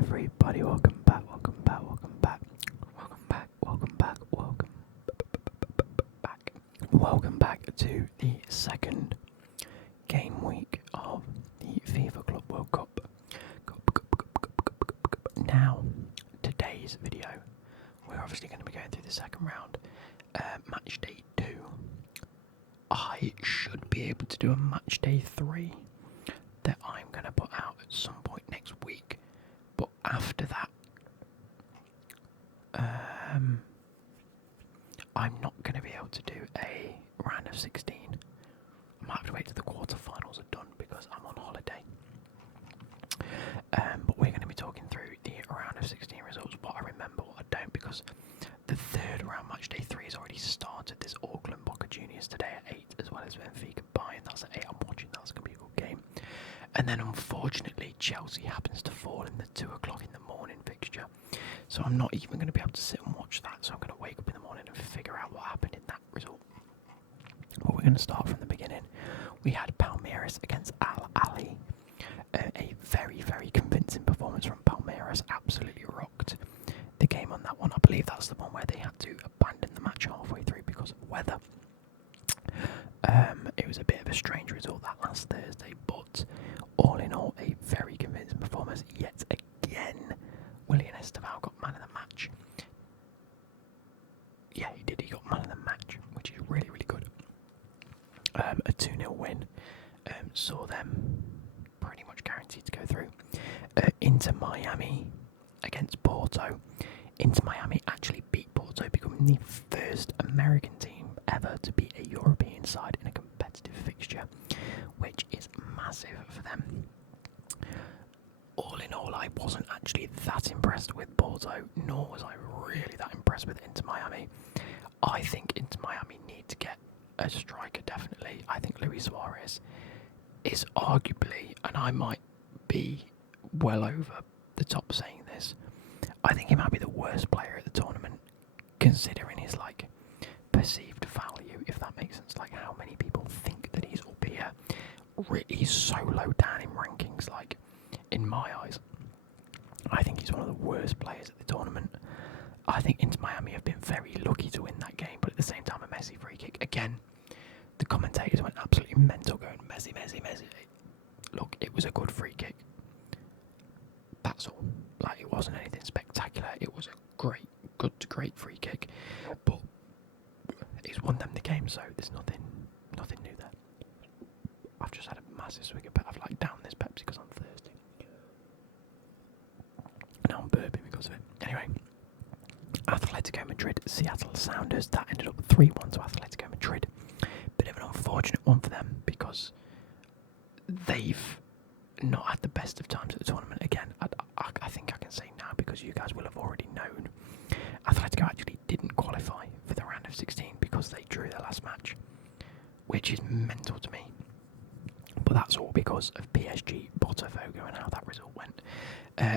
everybody, welcome back, welcome back, welcome back, welcome back, welcome back, welcome back. Welcome back to the second game week of the FIFA Club World Cup. Now, today's video, we're obviously going to be going through the second round, match day 2. I should be able to do a match day 3 that I'm going to put out at some point next week. But after that, I'm not going to be able to do a round of 16. I might have to wait till the quarterfinals are done because I'm on holiday. But we're going to be talking through the round of 16 results, what I remember, what I don't, because the third round, match day 3, has already started. There's Auckland Boca Juniors today at 8, as well as Benfica Bayern. That's at 8. I'm watching. That's going to be a good game. And then, unfortunately, Chelsea happens to fall in the 2 o'clock in the morning fixture. So I'm not even going to be able to sit and watch that. So I'm going to wake up in the morning and figure out what happened in that result. But we're going to start from the beginning. We had Palmeiras against Al Ahly. A very, very convincing performance from Palmeiras. Absolutely rocked the game on that one. I believe that's the one where they had to abandon the match halfway through because of weather. It was a bit of a strange result that last Thursday, but all in all, a very convincing performance. Yet again, Willian Esteval got man of the match. Yeah, he did. He got man of the match, which is really, really good. A 2-0 win saw them pretty much guaranteed to go through. Inter Miami against Porto. Inter Miami actually beat Porto, becoming the first American team ever to beat a European side in a competitive fixture, which is massive for them. All in all, I wasn't actually that impressed with Porto, nor was I really that impressed with Inter Miami. I think Inter Miami need to get a striker, definitely. I think Luis Suarez is arguably, and I might be well over the top saying this, I think he might be the worst player at the tournament, considering his perceived value, if that makes sense. Like how many people think that he's up here. He's so low down in rankings, in my eyes. I think he's one of the worst players at the tournament. I think Inter Miami have been very lucky to win that game, but at the same time a Messi free kick. Again, the commentators went absolutely mental going, Messi, Messi, Messi. Look, it was a good free kick. That's all. It wasn't anything spectacular. It was a great free kick. But he's won them the game, so there's nothing new there. I've just had a massive swig of I've downed this Pepsi because I'm thirsty. Now I'm burping because of it. Anyway, Atletico Madrid, Seattle Sounders. That ended up 3-1 to Atletico Madrid. Bit of an unfortunate one for them because they've not had the best of times at the tournament. Again, I think I can say now, because you guys will have already known, Atletico actually didn't qualify for the round of 16 because they drew their last match, which is mental to me. But that's all because of PSG Botafogo and how that result went.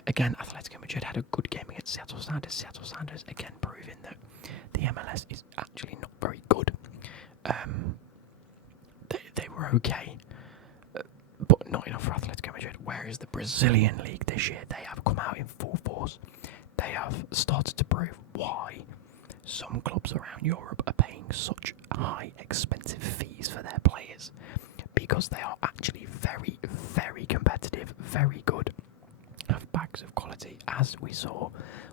Again, Atletico Madrid had a good game against Seattle Sounders. Seattle Sounders, again, proving that the MLS is actually not very good. They were okay, but not enough for Atletico Madrid. Whereas the Brazilian league this year, they have come out in full force. They have started to prove why some clubs around Europe are paying such high, expensive fees for their players, because they are actually very, very competitive, very good, have bags of quality, as we saw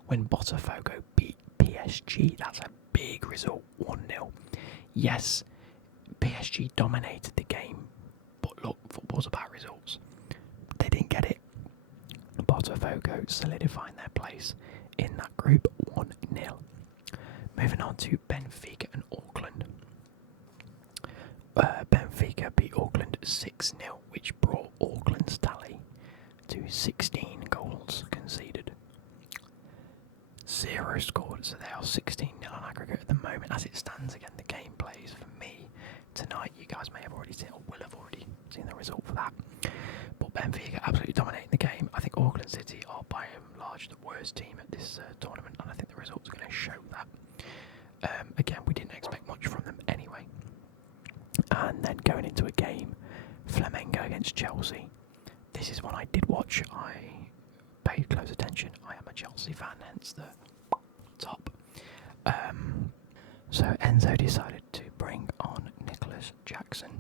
when Botafogo beat PSG. That's a big result, 1-0. Yes, PSG dominated the game, but look, football's about results. They didn't get it. Botafogo solidifying their place in that group, 1-0. Moving on to Benfica and Auckland. Benfica beat Auckland 6-0, which brought Auckland's tally to 16 goals conceded. 0 scored, so they are 16-0 on aggregate at the moment. As it stands, again, the game plays for me tonight. You guys may have already seen, or will have already seen the result for that. But Benfica absolutely dominating the game. I think Auckland City are by and large the worst team at this tournament, and I think the results are going to show that. Again, we didn't expect much from them anyway. And then going into a game, Flamengo against Chelsea. This is one I did watch. I paid close attention. a Chelsea fan, hence the top. So Enzo decided to bring on Nicholas Jackson,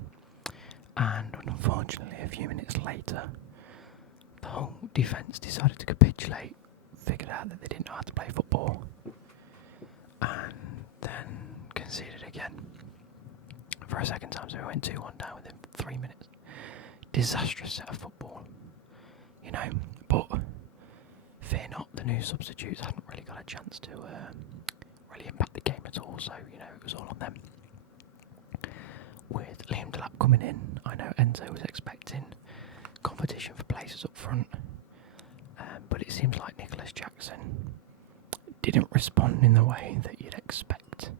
and unfortunately a few minutes later the whole defence decided to capitulate, figured out that they didn't know how to play football, and then conceded again for a second time, so we went 2-1 down within 3 minutes. Disastrous set of football, you know, but fear not, the new substitutes hadn't really got a chance to really impact the game at all, so, you know, it was all on them. With Liam Delap coming in, I know Enzo was expecting competition for places up front, but it seems like Nicholas Jackson didn't respond in the way that you'd expect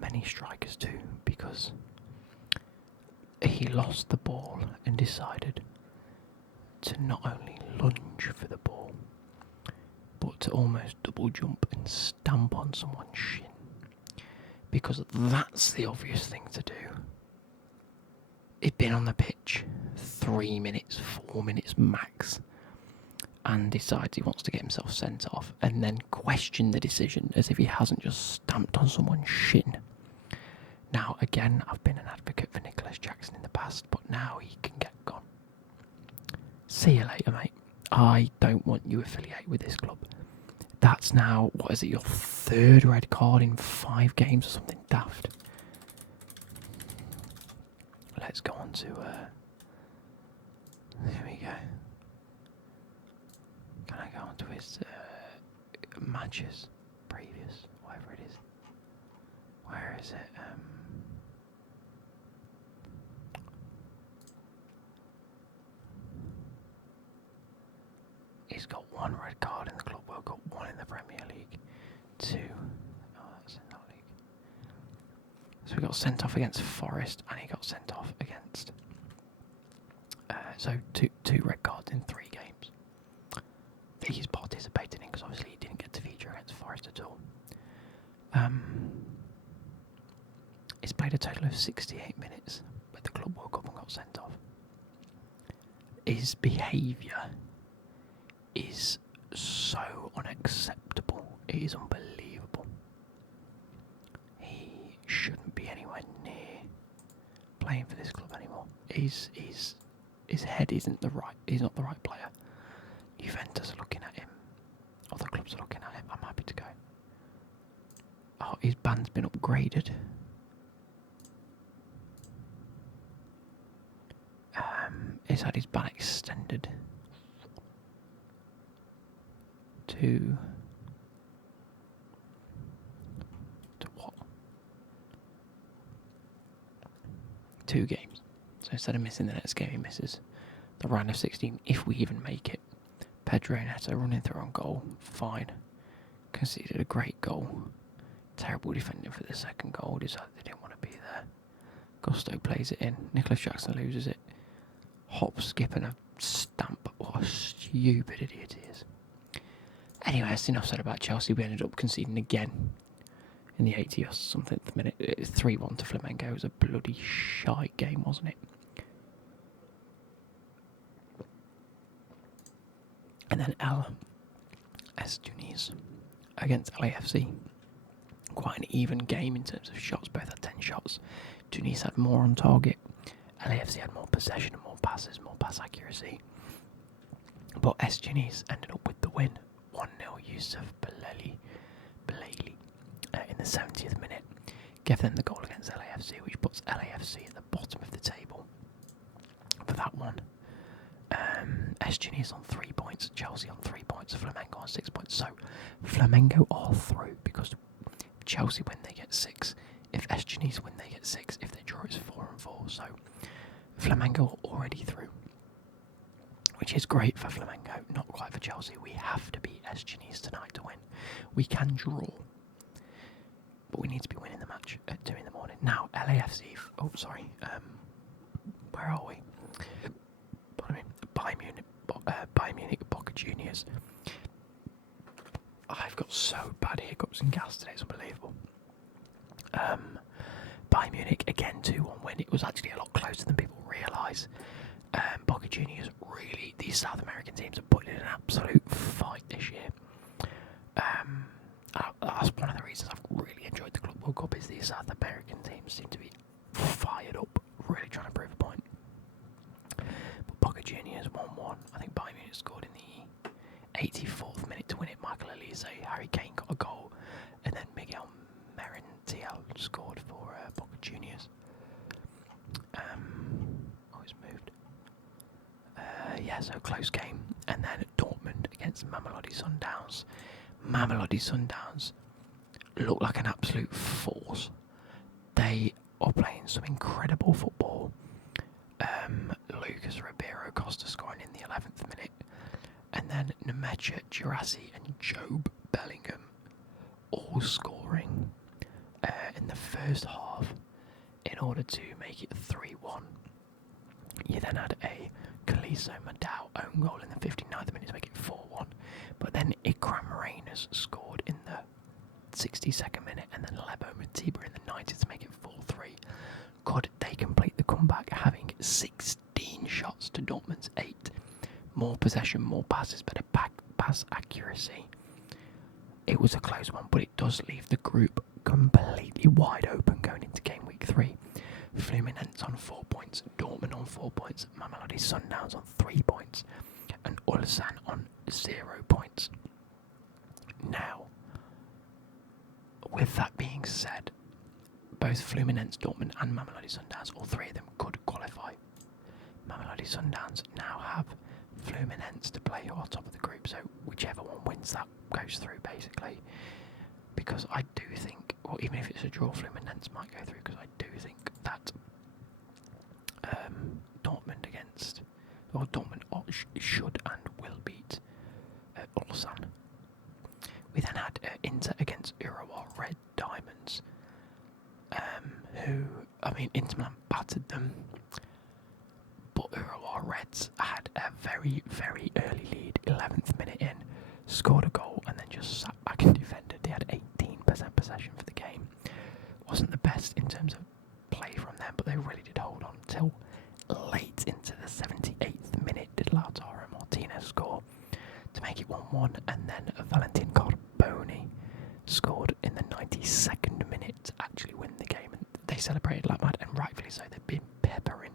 many strikers do, because he lost the ball and decided to not only lunge for the ball, but to almost double jump and stamp on someone's shin, because that's the obvious thing to do. He'd been on the pitch 3 minutes, 4 minutes max, and decides he wants to get himself sent off, and then question the decision as if he hasn't just stamped on someone's shin. Now, again, I've been an advocate for Nicholas Jackson in the past, but now he can get gone. See you later, mate. I don't want you affiliated with this club. That's now, what is it, your 3rd red card in 5 games or something daft. Let's go on to, there we go. Can I go on to his matches previous, whatever it is. Where is it? He's got 1 red card in the Club World Cup, 1 in the Premier League, 2. Oh, that's in that league. So we got sent off against Forest, and he got sent off against. So two red cards in 3 games. That he's participated in, because obviously he didn't get to feature against Forest at all. He's played a total of 68 minutes with the Club World Cup and got sent off. His behaviour is so unacceptable. It is unbelievable. He shouldn't be anywhere near playing for this club anymore. His head isn't the right. He's not the right player. Juventus are looking at him. Other clubs are looking at him. I'm happy to go. Oh, his ban's been upgraded. He's had his ban extended to what? 2 games. So instead of missing the next game, he misses the round of 16, if we even make it. Pedro Neto running through on goal, fine. Conceded a great goal. Terrible defending for the second goal, decided they didn't want to be there. Gusto plays it in, Nicholas Jackson loses it. Hop, skip and a stamp. What a stupid idiot he is. Anyway, that's enough said about Chelsea. We ended up conceding again in the 80th or something at the minute. It's 3-1 to Flamengo. It was a bloody shite game, wasn't it? And then LS Tunis against LAFC. Quite an even game in terms of shots. Both had 10 shots. Tunis had more on target. LAFC had more possession and more passes, more pass accuracy. But S Tunis ended up with the win. 1-0 Yusuf Belali in the 70th minute. Gave them the goal against LAFC, which puts LAFC at the bottom of the table for that one. S Tunis on 3 points, Chelsea on 3 points, Flamengo on 6 points. So Flamengo are through, because if Chelsea win, they get 6. If S Tunis win, they get 6. If they draw, it's 4-4. So Flamengo are already through, which is great for Flamengo, not quite for Chelsea. We have to beat S Tunis tonight to win. We can draw, but we need to be winning the match at 2 in the morning. Now, LAFC, where are we? Bayern Munich, Boca Juniors. I've got so bad hiccups and gas today, it's unbelievable. Bayern Munich, again, 2-1 win. It was actually a lot closer than people realise. Boca Juniors, really, these South American teams are putting in an absolute fight this year. That's one of the reasons I've really enjoyed the Club World Cup is these South American teams seem to be fired up, really trying to prove a point. But Boca Juniors 1-1. I think Bayern Munich scored in the 84th minute to win it. Michael Elise, Harry Kane got a goal, and then Miguel Merentiel scored for Boca Juniors. It's moved. So close game. And then Dortmund against Mamelodi Sundowns. Mamelodi Sundowns look like an absolute force. They are playing some incredible football. Lucas Ribeiro Costa scoring in the 11th minute. And then Nemecha Girassi and Job Bellingham all scoring in the first half in order to make it 3-1. You then had a Caliso Madao own goal in the 59th minute to make it 4-1. But then Ikram Reyners scored in the 62nd minute and then Lebo Matiba in the 90th to make it 4-3. Could they complete the comeback having 16 shots to Dortmund's 8? More possession, more passes, better pass accuracy. It was a close one, but it does leave the group completely wide open going into Game Week 3. Fluminense on 4 points, Dortmund on 4 points, Mamelodi Sundowns on 3 points, and Ulsan on 0 points. Now, with that being said, both Fluminense, Dortmund and Mamelodi Sundowns, all three of them could qualify. Mamelodi Sundowns now have Fluminense to play who are top of the group, so whichever one wins that goes through basically. Because I do think, well, even if it's a draw, Fluminense might go through, because I do think that Dortmund should and will beat Ulsan. We then had Inter against Urawa Red Diamonds, Inter Milan battered them, but Urawa Reds had a very, very early lead, 11th minute in, scored a goal and then just sat back and defended. They had 18% possession for the game. Wasn't the best in terms of play from them, but they really did hold on until late into the 78th minute did Lautaro Martinez score to make it 1-1, and then Valentin Carboni scored in the 92nd minute to actually win the game, and they celebrated like mad, and rightfully so. They've been peppering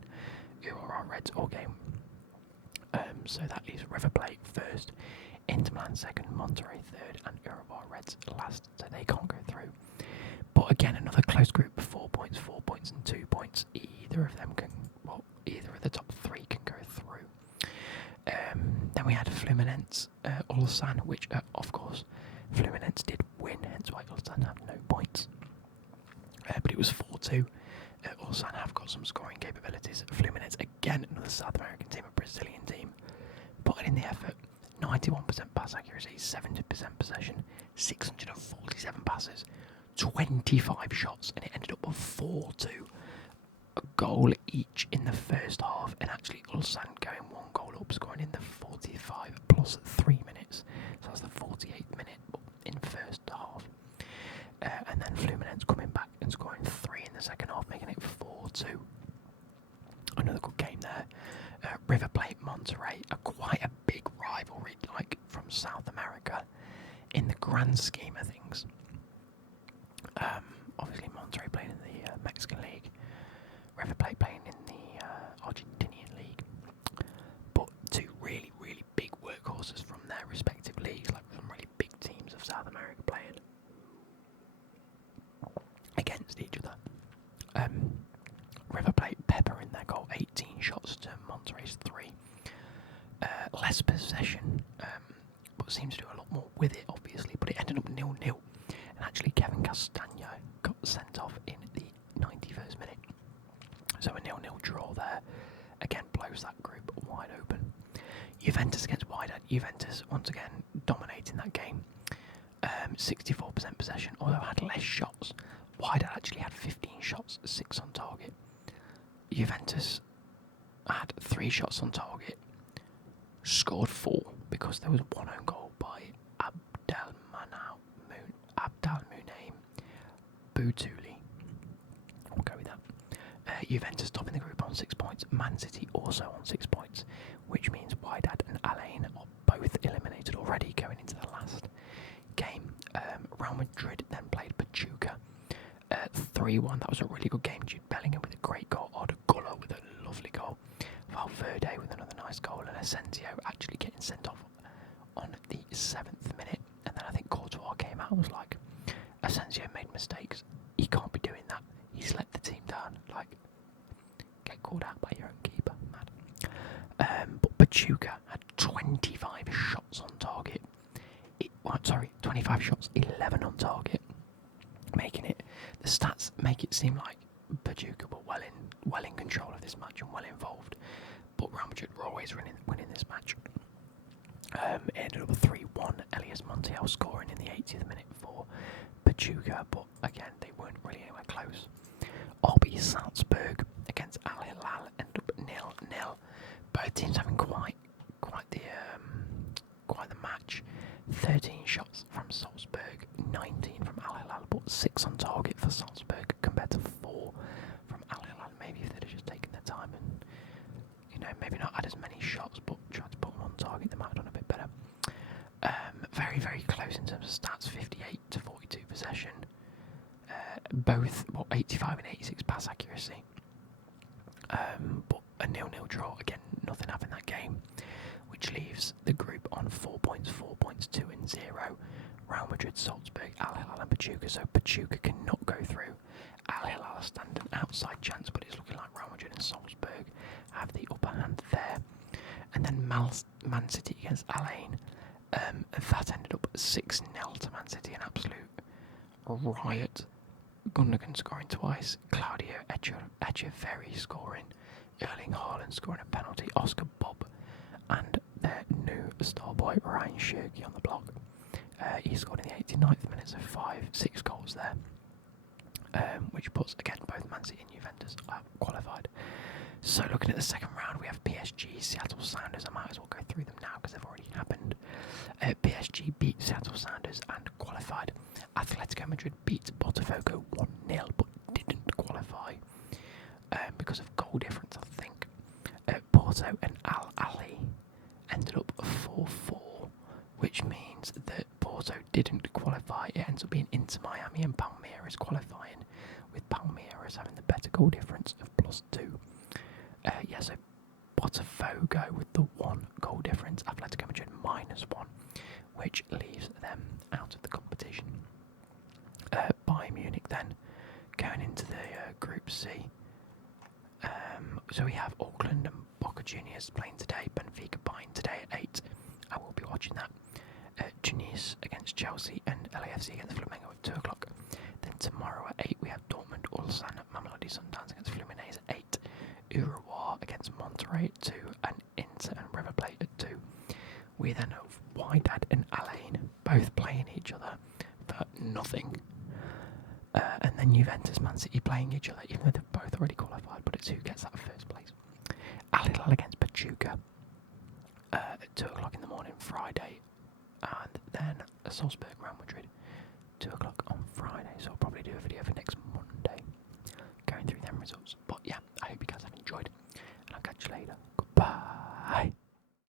Urawa Reds all game. So that leaves River Plate first, Inter Milan second, Monterrey third, and Urawa Reds last, so they can't go through. But again, another close group, 4 points, 4 points and 2 points. Either of the top three can go through. Then we had Fluminense, Ulsan, which of course Fluminense did win, hence why Ulsan have no points. But it was 4-2. Ulsan have got some scoring capabilities. Fluminense, again, another South American team, a Brazilian team, putting in the effort. 91% pass accuracy, 70% possession, 647 passes, 25 shots, and it ended up with 4-2. A goal each in the first half, and actually Ulsan going 1 goal up, scoring in the 45 plus 3 minutes. So that's the 48th minute, but in first half. And then Fluminense coming back and scoring 3 in the second half, making it 4-2. Another good game there. River Plate Monterrey, quite a big rivalry, like from South America, in the grand scheme of things. Obviously Monterrey playing in the Mexican League, River Plate playing in the Argentinian League, but two really, really big workhorses from their respective leagues, like some really big teams of South America playing against each other. River Plate pepper in their goal, 18 shots to Monterrey's 3. Less possession, but seems to do a lot more with it, obviously, but it ended up 0-0. And actually Kevin Castaño got sent off in the 91st minute. So a 0-0 draw there, again blows that group wide open. Juventus against Wydad. Juventus once again dominating that game. 64% possession, although had less shots. Wydad actually had 15 shots, 6 on target. Juventus had 3 shots on target, scored 4 because there was 1 own goal by Abdelmunaim Boutuli. We'll go with that. Juventus topping the group on 6 points. Man City also on 6 points, which means Wydad and Alain are both eliminated already going into the last game Madrid then played Pachuca. 3-1. That was a really good game. Jude Bellingham with a great goal. Arda Güler with a lovely goal. Valverde with another nice goal. And Asensio actually getting sent off on the 7th minute. And then I think Courtois came out and was like, Asensio made mistakes. He can't be doing that. He's let the team down. Like, get called out by your own keeper. Mad. But Pachuca had 25 shots on target. 25 shots, 11 on target. Making it, the stats make it seem like Pachuca were well in control of this match and well involved. But Real Madrid were always winning this match. It ended up 3-1. Elias Montiel scoring in the 80th minute for Pachuca, but again, they weren't really anywhere close. RB Salzburg against Al Hilal ended up 0-0. Both teams having quite the match. 13 shots from Salzburg, 19 from Al Hilal, but 6 on target for Salzburg compared to 4 from Al Hilal. Maybe if they'd have just taken their time and, maybe not had as many shots, but tried to put them on target, they might have done a bit better. Very, very close in terms of stats, 58-42 possession. Both, 85 and 86 pass accuracy. But a 0-0 draw, again, nothing happened in that game, which leaves the group on 4 points, 2 and 0. Real Madrid, Salzburg, Al Hilal and Pachuca, so Pachuca cannot go through. Al Hilal stand an outside chance, but it's looking like Real Madrid and Salzburg have the upper hand there. And then Man City against Al Ain, that ended up 6-0 to Man City, an absolute riot. Gundogan scoring twice, Claudio Echeverri scoring, Erling Haaland scoring a penalty, Oscar Bob and their new star boy Ryan Shirky on the block. He scored in the 89th minute, so 6 goals there, which puts again both Man City and Juventus qualified. So looking at the second round, we have PSG, Seattle Sounders. I might as well go through them now because they've already happened. PSG beat Seattle Sounders and qualified. Atletico Madrid beat Botafogo 1-0 but didn't qualify because of goal difference, I think. Porto and Al Ahly ended up 4-4, which means that Porto didn't qualify. It ends up being Inter Miami and Palmeiras qualifying, with Palmeiras having the better goal difference of +2. So Botafogo with the 1 goal difference, Atletico Madrid -1, which leaves them out of the competition. Bayern Munich then going into the Group C. So we have Auckland and Boca Juniors playing today, Benfica Bayern today at 8. I will be watching that. Tunis against Chelsea and LAFC against Flamengo at 2 o'clock. Then tomorrow at 8 we have Dortmund, Ulsan, Mamelodi Sundowns against Fluminense at 8. Urawa against Monterrey at 2, and Inter and River Plate at 2. We then have Wydad and Al Ain both playing each other for nothing. And then Juventus, Man City playing each other, even though they've both already qualified, but it's who gets that first place. Al Hilal against Pachuca at 2 o'clock in the morning Friday, and then Salzburg, Real Madrid, 2 o'clock on Friday. So I'll probably do a video for next Monday, going through them results. But yeah, I hope you guys have enjoyed, and I'll catch you later. Goodbye.